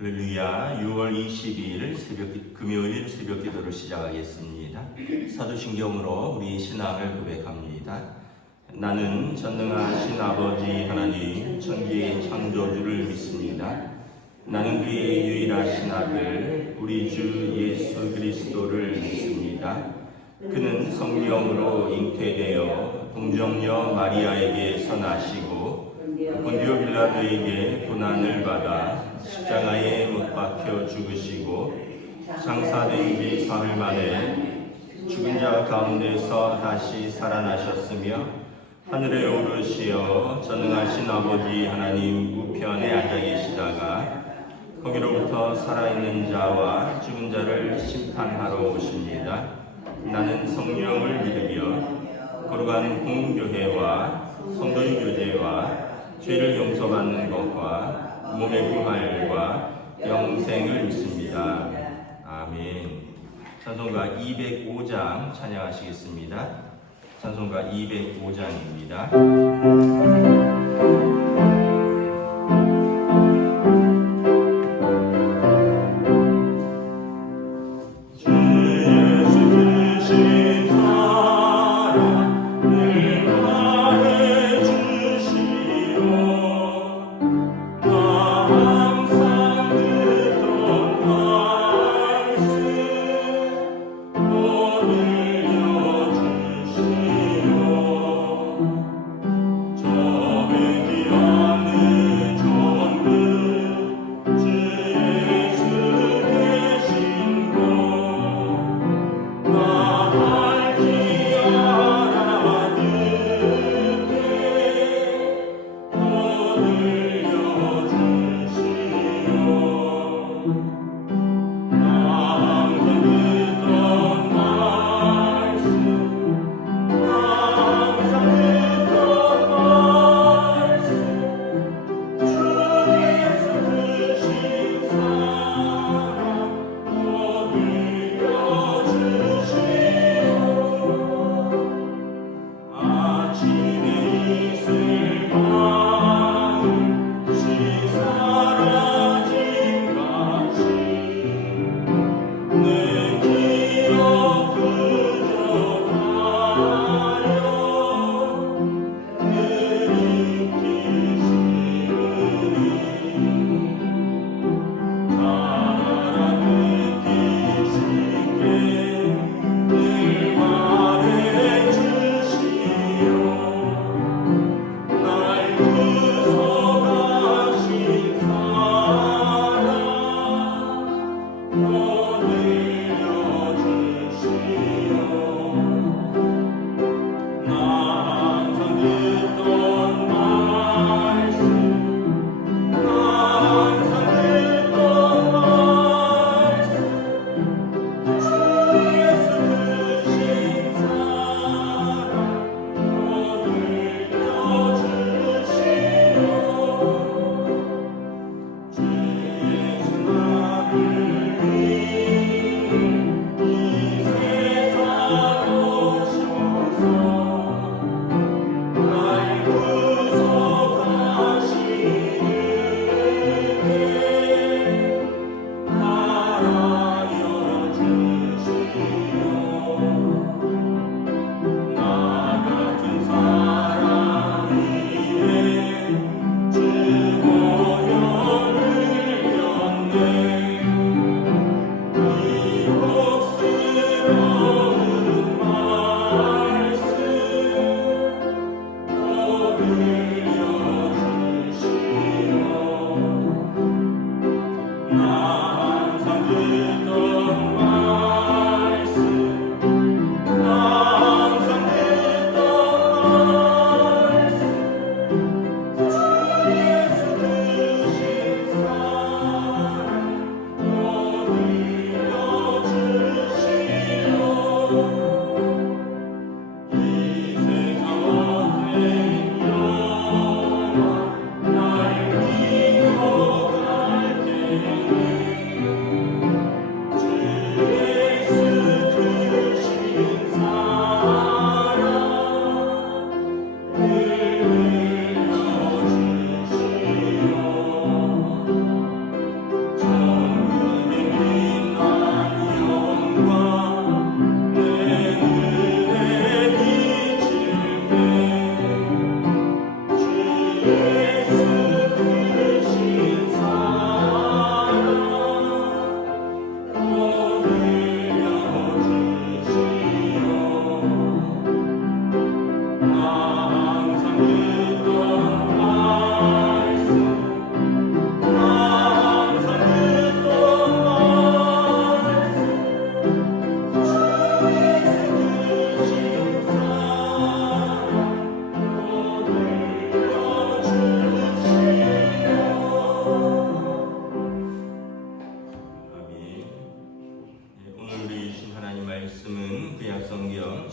할렐루야. 6월 22일 금요일 새벽 기도를 시작하겠습니다. 사도신경으로 우리 신앙을 고백합니다. 나는 전능하신 아버지 하나님 천지의 창조주를 믿습니다. 나는 그의 유일하신 아들 우리 주 예수 그리스도를 믿습니다. 그는 성령으로 잉태되어 동정녀 마리아에게서 나시고 본디오 빌라도에게 고난을 받아 십자가에 못 박혀 죽으시고 장사된 지 사흘 만에 죽은 자 가운데서 다시 살아나셨으며 하늘에 오르시어 전능하신 아버지 하나님 우편에 앉아 계시다가 거기로부터 살아있는 자와 죽은 자를 심판하러 오십니다. 나는 성령을 믿으며 거룩한 공교회와 성도의 교제와 죄를 용서받는 것과 몸의 부활과 영생을 믿습니다. 아멘. 찬송가 205장 찬양하시겠습니다. 찬송가 205장입니다.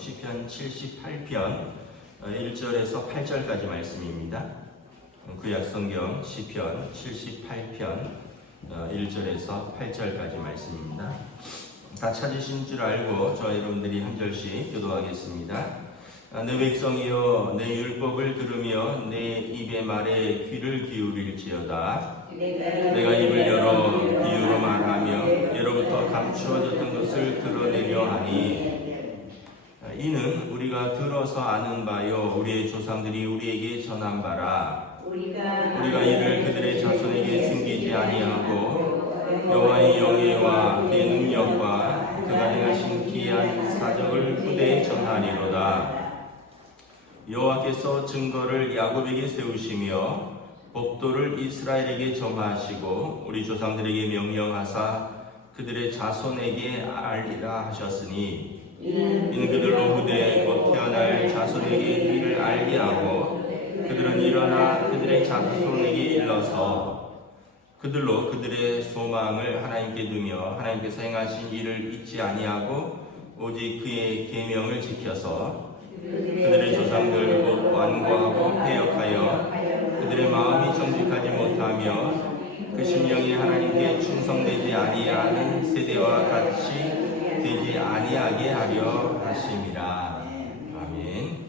시편 78편 1절에서 8절까지 말씀입니다. 구약성경 시편 78편 1절에서 8절까지 말씀입니다. 다 찾으신 줄 알고 저와 여러분들이 한 절씩 기도하겠습니다. 내 백성이여 내 율법을 들으며 내 입의 말에 귀를 기울일지어다. 내가 입을 열어 비유로 말하며 예로부터 감추어졌던 것을 드러내려 하니 이는 우리가 들어서 아는 바요 우리의 조상들이 우리에게 전한 바라. 우리가 이를 그들의 자손에게 숨기지 아니하고 여호와의 영예와 그의 능력과 그가 행하신 기이한 사적을 후대에 전하리로다. 여호와께서 증거를 야곱에게 세우시며 법도를 이스라엘에게 정하시고 우리 조상들에게 명령하사 그들의 자손에게 알리라 하셨으니 이는 그들로 후대에 곧 태어날 자손에게 이를 알게 하고 그들은 일어나 그들의 자손에게 일러서 그들로 그들의 소망을 하나님께 두며 하나님께서 행하신 일을 잊지 아니하고 오직 그의 계명을 지켜서 그들의 조상들 곧 완고하고 패역하여 그들의 마음이 정직하지 못하며 그 심령이 하나님께 충성되지 아니하는 세대와 같이 되지 아니하게 하려 하심이라. 아멘.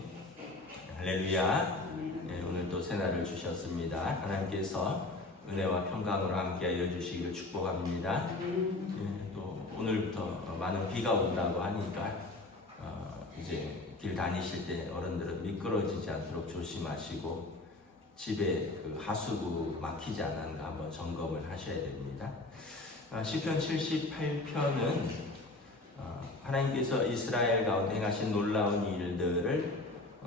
할렐루야. 네, 오늘 또 새날을 주셨습니다. 하나님께서 은혜와 평강으로 함께하여 주시기를 축복합니다. 네, 또 오늘부터 많은 비가 온다고 하니까 이제 길 다니실 때 어른들은 미끄러지지 않도록 조심하시고 집에 그 하수구 막히지 않았는가 한번 점검을 하셔야 됩니다. 시편 78편은 하나님께서 이스라엘 가운데 행하신 놀라운 일들을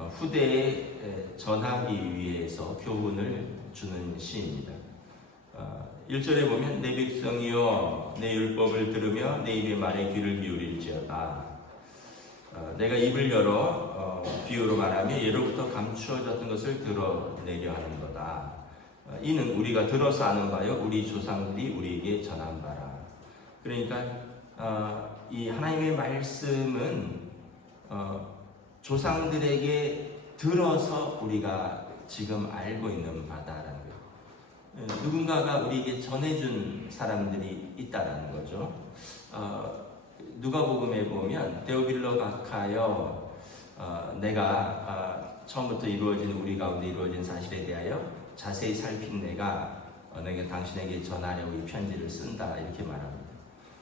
후대에 전하기 위해서 교훈을 주는 시입니다. 1절에 보면 내 백성이여 내 율법을 들으며 내 입의 말에 귀를 기울일지어다. 내가 입을 열어 비유로 말하며 예로부터 감추어졌던 것을 드러내려 하는 거다. 이는 우리가 들어서 아는 바요 우리 조상들이 우리에게 전한 바라. 그러니까 이 하나님의 말씀은 조상들에게 들어서 우리가 지금 알고 있는 바다라는 거예요. 누군가가 우리에게 전해준 사람들이 있다라는 거죠. 누가복음에 보면 데오빌로 각하여 내가 처음부터 이루어진 우리 가운데 이루어진 사실에 대하여 자세히 살핀 내가 당신에게 전하려고 이 편지를 쓴다 이렇게 말합니다.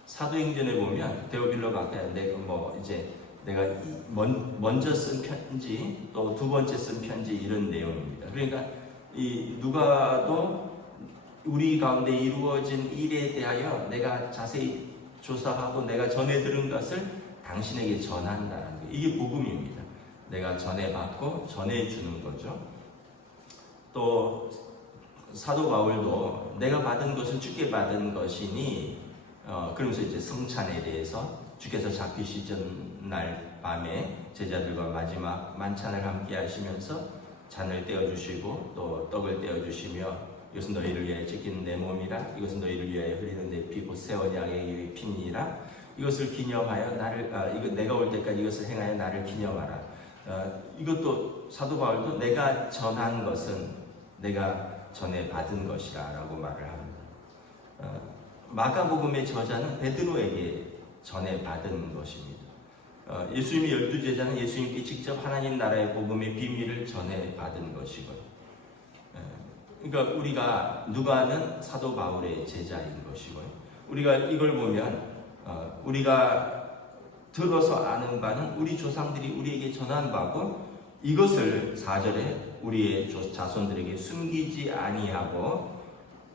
사도행전에 보면 데오빌로 각하여 내가 먼저 쓴 편지 또 두 번째 쓴 편지 이런 내용입니다. 그러니까 이 누가도 우리 가운데 이루어진 일에 대하여 내가 자세히 조사하고 내가 전해 들은 것을 당신에게 전한다는 거. 이게 복음입니다. 내가 전해받고 전해주는 거죠. 또 사도 바울도 내가 받은 것은 주께 받은 것이니 그러면서 이제 성찬에 대해서 주께서 잡히시던 날 밤에 제자들과 마지막 만찬을 함께 하시면서 잔을 떼어주시고 또 떡을 떼어주시며 이것은 너희를 위하여 찢기는 내 몸이라 이것은 너희를 위하여 흘리는 내 피 곧 새 언약의 피니라 이것을 기념하여 나를 내가 올 때까지 이것을 행하여 나를 기념하라. 이것도 사도 바울도 내가 전한 것은 내가 전해 받은 것이라 라고 말을 합니다. 마가복음의 저자는 베드로에게 전해 받은 것입니다. 예수님의 12제자는 예수님께 직접 하나님 나라의 복음의 비밀을 전해 받은 것이고요. 그러니까 우리가 누가는 사도 바울의 제자인 것이고요. 우리가 이걸 보면 우리가 들어서 아는 바는 우리 조상들이 우리에게 전한 바고 이것을 4절에 우리의 자손들에게 숨기지 아니하고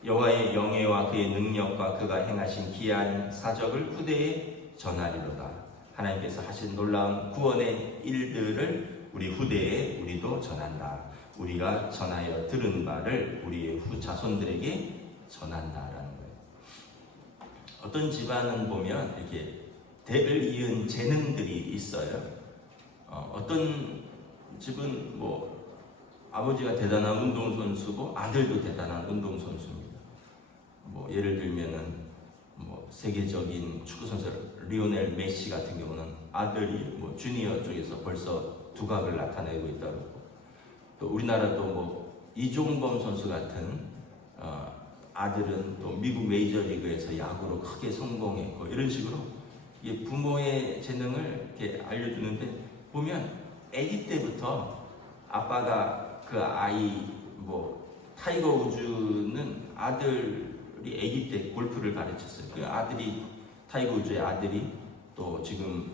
여호와의 영예와 그의 능력과 그가 행하신 기이한 사적을 후대에 전하리로다. 하나님께서 하신 놀라운 구원의 일들을 우리 후대에 우리도 전한다. 우리가 전하여 들은 바를 우리의 후 자손들에게 전한다라는 거예요. 어떤 집안은 보면 이렇게 대를 이은 재능들이 있어요. 어떤 집은 아버지가 대단한 운동선수고 아들도 대단한 운동선수입니다. 예를 들면은 세계적인 축구 선수 리오넬 메시 같은 경우는 아들이 뭐 주니어 쪽에서 벌써 두각을 나타내고 있다고. 또 우리나라도 뭐 이종범 선수 같은 아들은 또 미국 메이저리그에서 야구로 크게 성공했고, 이런 식으로 이게 부모의 재능을 이렇게 알려주는데, 보면 아기 때부터 아빠가 그 아이 뭐 타이거 우즈는 아들이 아기 때 골프를 가르쳤어요. 그 아들이 타이거 우즈의 아들이 또 지금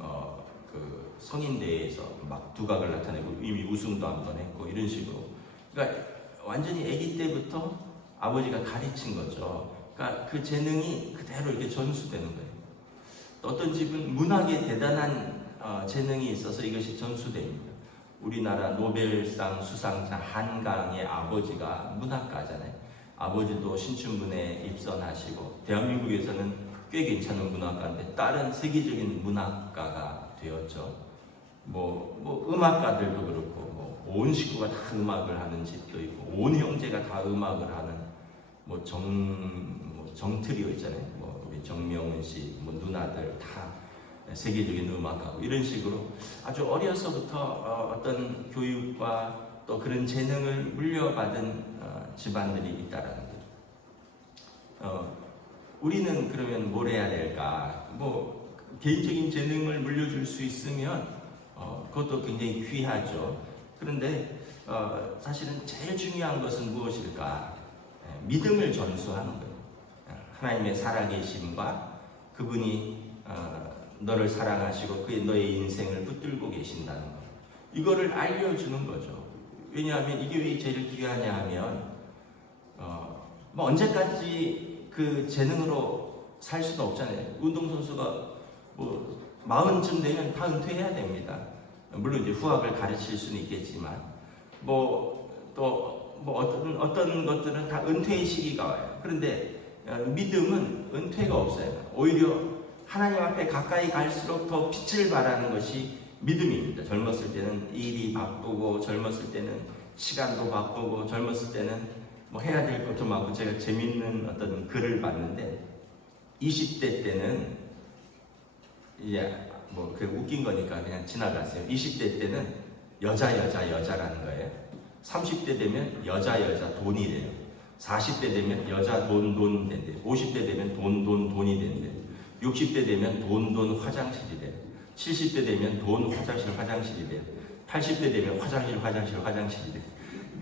그 성인 대회에서 막 두각을 나타내고 이미 우승도 한 번 했고, 이런 식으로. 그러니까 완전히 아기 때부터 아버지가 가르친 거죠. 그러니까 그 재능이 그대로 이렇게 전수되는 거예요. 또 어떤 집은 문학에 대단한 재능이 있어서 이것이 전수됩니다. 우리나라 노벨상 수상자 한강의 아버지가 문학가잖아요. 아버지도 신춘문예에 입선하시고, 대한민국에서는 꽤 괜찮은 문학가인데 다른 세계적인 문학가가 되었죠. 뭐 음악가들도 그렇고, 뭐 온 식구가 다 음악을 하는 집도 있고, 온 형제가 다 음악을 하는 뭐 정트리오 있잖아요. 뭐 우리 정명훈 씨, 뭐 누나들 다 세계적인 음악하고, 이런 식으로 아주 어려서부터 어떤 교육과 또 그런 재능을 물려받은 집안들이 있다라는 거죠. 우리는 그러면 뭘 해야 될까? 뭐 개인적인 재능을 물려줄 수 있으면 그것도 굉장히 귀하죠. 그런데 사실은 제일 중요한 것은 무엇일까? 믿음을 전수하는 거예요. 하나님의 살아계심과 그분이 너를 사랑하시고 그의 너의 인생을 붙들고 계신다는 것, 이거를 알려주는 거죠. 왜냐하면 이게 왜 제일 귀하냐 하면 뭐 언제까지 그 재능으로 살 수도 없잖아요. 운동선수가 뭐 40쯤 되면 다 은퇴해야 됩니다. 물론 이제 후학을 가르칠 수는 있겠지만, 어떤 것들은 다 은퇴의 시기가 와요. 그런데 믿음은 은퇴가 없어요. 오히려 하나님 앞에 가까이 갈수록 더 빛을 발하는 것이 믿음입니다. 젊었을 때는 일이 바쁘고, 젊었을 때는 시간도 바쁘고, 젊었을 때는 뭐 해야 될 것도 많고. 제가 재밌는 어떤 글을 봤는데, 20대 때는 이제 뭐 그 웃긴 거니까 그냥 지나갔어요. 20대 때는 여자라는 거예요. 30대 되면 여자 돈이래요. 40대 되면 여자 돈 된대요. 50대 되면 돈이 된대요. 60대 되면 돈 화장실이래요. 70대 되면 돈 화장실이래요. 80대 되면 화장실이래요.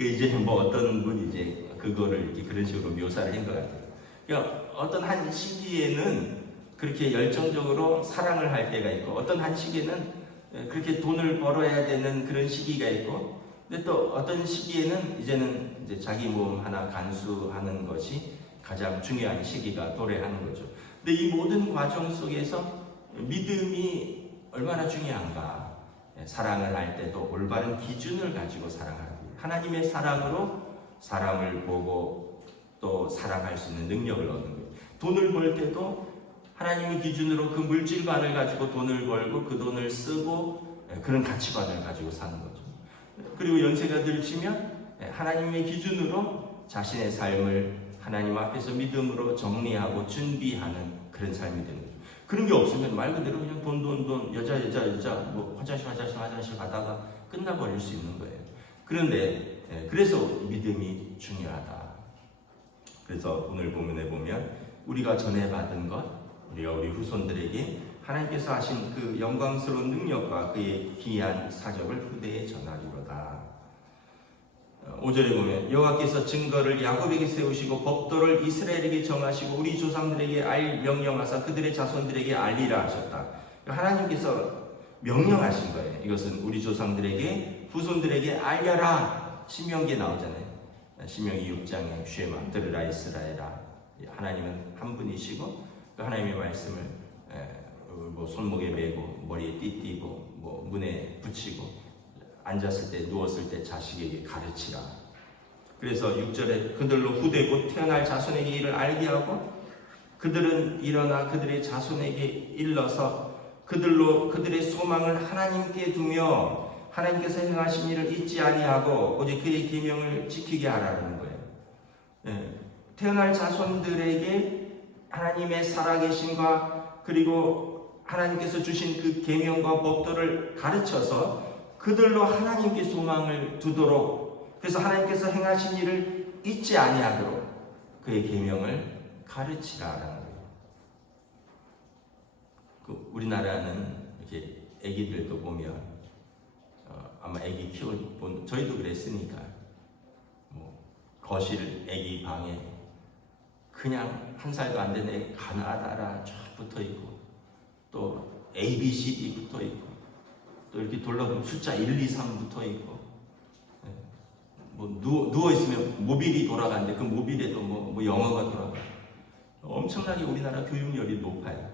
이제 뭐 어떤 분이 이제 그거를 이렇게 그런 식으로 묘사를 한 것 같아요. 그러니까 어떤 한 시기에는 그렇게 열정적으로 사랑을 할 때가 있고, 어떤 한 시기에는 그렇게 돈을 벌어야 되는 그런 시기가 있고, 근데 또 어떤 시기에는 이제 자기 몸 하나 간수하는 것이 가장 중요한 시기가 도래하는 거죠. 근데 이 모든 과정 속에서 믿음이 얼마나 중요한가. 사랑을 할 때도 올바른 기준을 가지고 사랑하는 거예요. 하나님의 사랑으로 사람을 보고 또 사랑할 수 있는 능력을 얻는 거예요. 돈을 벌 때도 하나님의 기준으로 그 물질관을 가지고 돈을 벌고 그 돈을 쓰고 그런 가치관을 가지고 사는 거죠. 그리고 연세가 들지면 하나님의 기준으로 자신의 삶을 하나님 앞에서 믿음으로 정리하고 준비하는 그런 삶이 되는 거죠. 그런 게 없으면 말 그대로 그냥 돈, 여자, 뭐 화장실 가다가 끝나버릴 수 있는 거예요. 그런데 그래서 믿음이 중요하다. 그래서 오늘 본문에 보면 우리가 전해받은 것, 우리 후손들에게 하나님께서 하신 그 영광스러운 능력과 그의 기이한 사적을 후대에 전하리로다. 5절에 보면 여호와께서 증거를 야곱에게 세우시고 법도를 이스라엘에게 정하시고 우리 조상들에게 명령하사 그들의 자손들에게 알리라 하셨다. 하나님께서 명령하신 거예요. 이것은 우리 조상들에게 후손들에게 알려라. 신명기에 나오잖아요. 신명기 6장에 쉐마 들으라 이스라엘아. 하나님은 한 분이시고 그 하나님의 말씀을 뭐 손목에 메고 머리에 띠띠고 뭐 문에 붙이고 앉았을 때 누웠을 때 자식에게 가르치라. 그래서 6절에 그들로 후대 곧 태어날 자손에게 이를 알게 하고 그들은 일어나 그들의 자손에게 일러서 그들로 그들의 소망을 하나님께 두며 하나님께서 행하신 일을 잊지 아니하고 오직 그의 계명을 지키게 하라는 거예요. 태어날 자손들에게 하나님의 살아계심과 그리고 하나님께서 주신 그 계명과 법도를 가르쳐서 그들로 하나님께 소망을 두도록, 그래서 하나님께서 행하신 일을 잊지 아니하도록 그의 계명을 가르치라라는 거예요. 우리나라는 이렇게 아기들도 보면 아마 아기 키워본 저희도 그랬으니까 뭐 거실 아기 방에 그냥 1살도 안 된 애 가나다라 쫙 붙어 있고 또 A, B, C, D 붙어 있고 또 이렇게 돌려보면 숫자 1, 2, 3 붙어 있고 뭐 누워 있으면 모빌이 돌아가는데 그 모빌에도 뭐 영어가 돌아가. 엄청나게 우리나라 교육열이 높아요.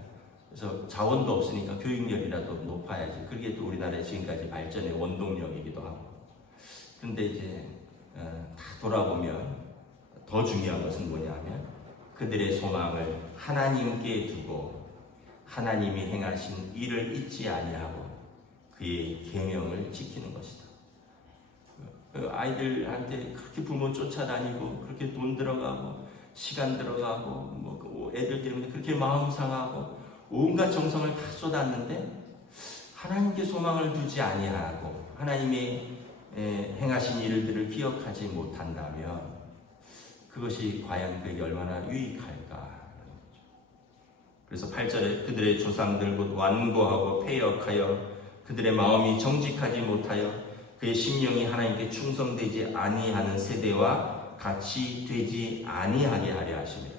그래서 자원도 없으니까 교육열이라도 높아야지. 그게 또 우리나라의 지금까지 발전의 원동력이기도 하고. 그런데 이제 다 돌아보면 더 중요한 것은 뭐냐면 그들의 소망을 하나님께 두고 하나님이 행하신 일을 잊지 아니하고 그의 계명을 지키는 것이다. 아이들한테 그렇게 부모 쫓아다니고 그렇게 돈 들어가고 시간 들어가고 뭐 애들 때문에 그렇게 마음 상하고 온갖 정성을 다 쏟았는데 하나님께 소망을 두지 아니하고 하나님의 행하신 일들을 기억하지 못한다면 그것이 과연 그에게 얼마나 유익할까. 그래서 8절에 그들의 조상들 곧 완고하고 패역하여 그들의 마음이 정직하지 못하여 그의 심령이 하나님께 충성되지 아니하는 세대와 같이 되지 아니하게 하려 하십니다.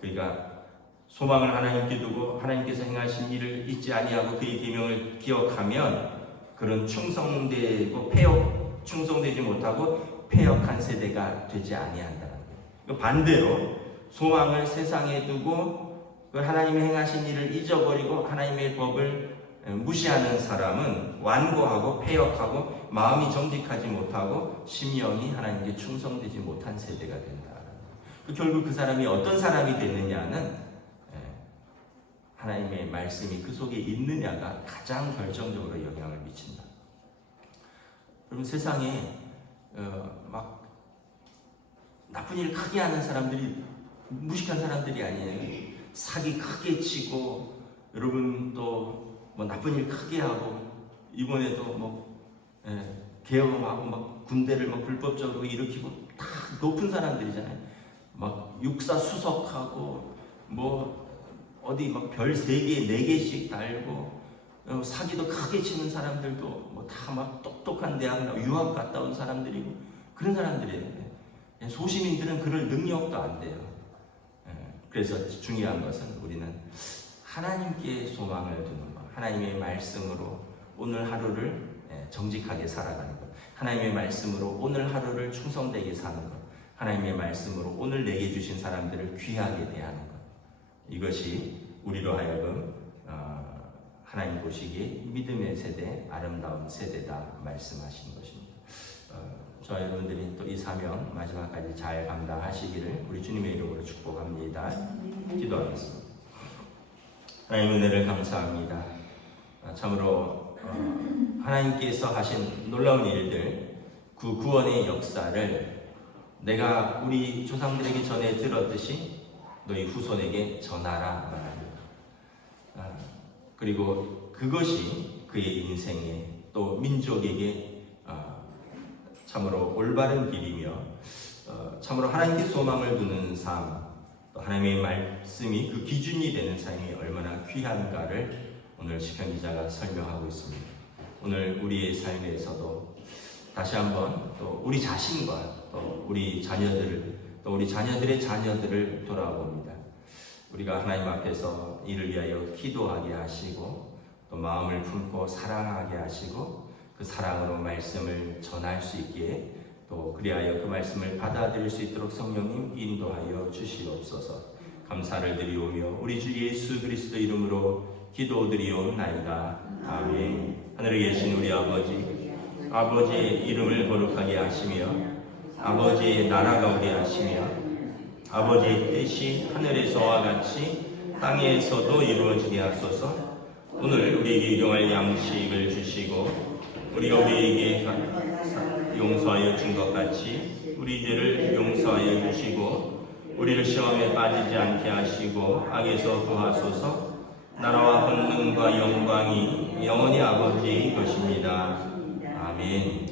그러니까 소망을 하나님께 두고 하나님께서 행하신 일을 잊지 아니하고 그의 계명을 기억하면 그런 충성되지 못하고 패역한 세대가 되지 아니한다는 거예요. 반대로 소망을 세상에 두고 하나님이 행하신 일을 잊어버리고 하나님의 법을 무시하는 사람은 완고하고 패역하고 마음이 정직하지 못하고 심령이 하나님께 충성되지 못한 세대가 된다. 결국 그 사람이 어떤 사람이 되느냐는 하나님의 말씀이 그 속에 있느냐가 가장 결정적으로 영향을 미친다. 여러분 세상에 막 나쁜 일 크게 하는 사람들이 무식한 사람들이 아니에요. 사기 크게 치고 여러분 또 뭐 나쁜 일 크게 하고 이번에도 뭐 계엄하고 막 군대를 막 불법적으로 일으키고 다 높은 사람들이잖아요. 막 육사 수석하고 뭐 어디 막 별 3개, 4개씩 달고 사기도 크게 치는 사람들도 뭐 다 막 똑똑한 대학 유학 갔다 온 사람들이고 그런 사람들이에요. 소시민들은 그럴 능력도 안 돼요. 그래서 중요한 것은 우리는 하나님께 소망을 두는 것, 하나님의 말씀으로 오늘 하루를 정직하게 살아가는 것, 하나님의 말씀으로 오늘 하루를 충성되게 사는 것, 하나님의 말씀으로 오늘 내게 주신 사람들을 귀하게 대하는 것, 이것이 우리로 하여금 하나님 보시기에 믿음의 세대, 아름다운 세대다 말씀하신 것입니다. 저 여러분들이 또 이 사명 마지막까지 잘 감당하시기를 우리 주님의 이름으로 축복합니다. 기도하겠습니다. 하나님 은혜를 감사합니다. 참으로 하나님께서 하신 놀라운 일들, 그 구원의 역사를 내가 우리 조상들에게 전해 들었듯이 너희 후손에게 전하라 말합니다. 그리고 그것이 그의 인생에 또 민족에게 참으로 올바른 길이며 참으로 하나님께 소망을 두는 삶, 또 하나님의 말씀이 그 기준이 되는 삶이 얼마나 귀한가를 오늘 시편 기자가 설명하고 있습니다. 오늘 우리의 삶에서도 다시 한번 또 우리 자신과 또 우리 자녀들을 또 우리 자녀들의 자녀들을 돌아봅니다. 우리가 하나님 앞에서 이를 위하여 기도하게 하시고 또 마음을 품고 사랑하게 하시고 그 사랑으로 말씀을 전할 수 있기에 또 그리하여 그 말씀을 받아들일 수 있도록 성령님 인도하여 주시옵소서. 감사를 드리오며 우리 주 예수 그리스도 이름으로 기도드리옵나이다. 아멘. 하늘에 계신 우리 아버지의 이름을 거룩하게 하시며 아버지의 나라가 오게 하시며 아버지의 뜻이 하늘에서와 같이 땅에서도 이루어지게 하소서. 오늘 우리에게 일용할 양식을 주시고 우리가 우리에게 용서하여 준 것 같이 우리 죄를 용서하여 주시고 우리를 시험에 빠지지 않게 하시고 악에서 구하소서. 나라와 권능과 영광이 영원히 아버지의 것입니다. 아멘.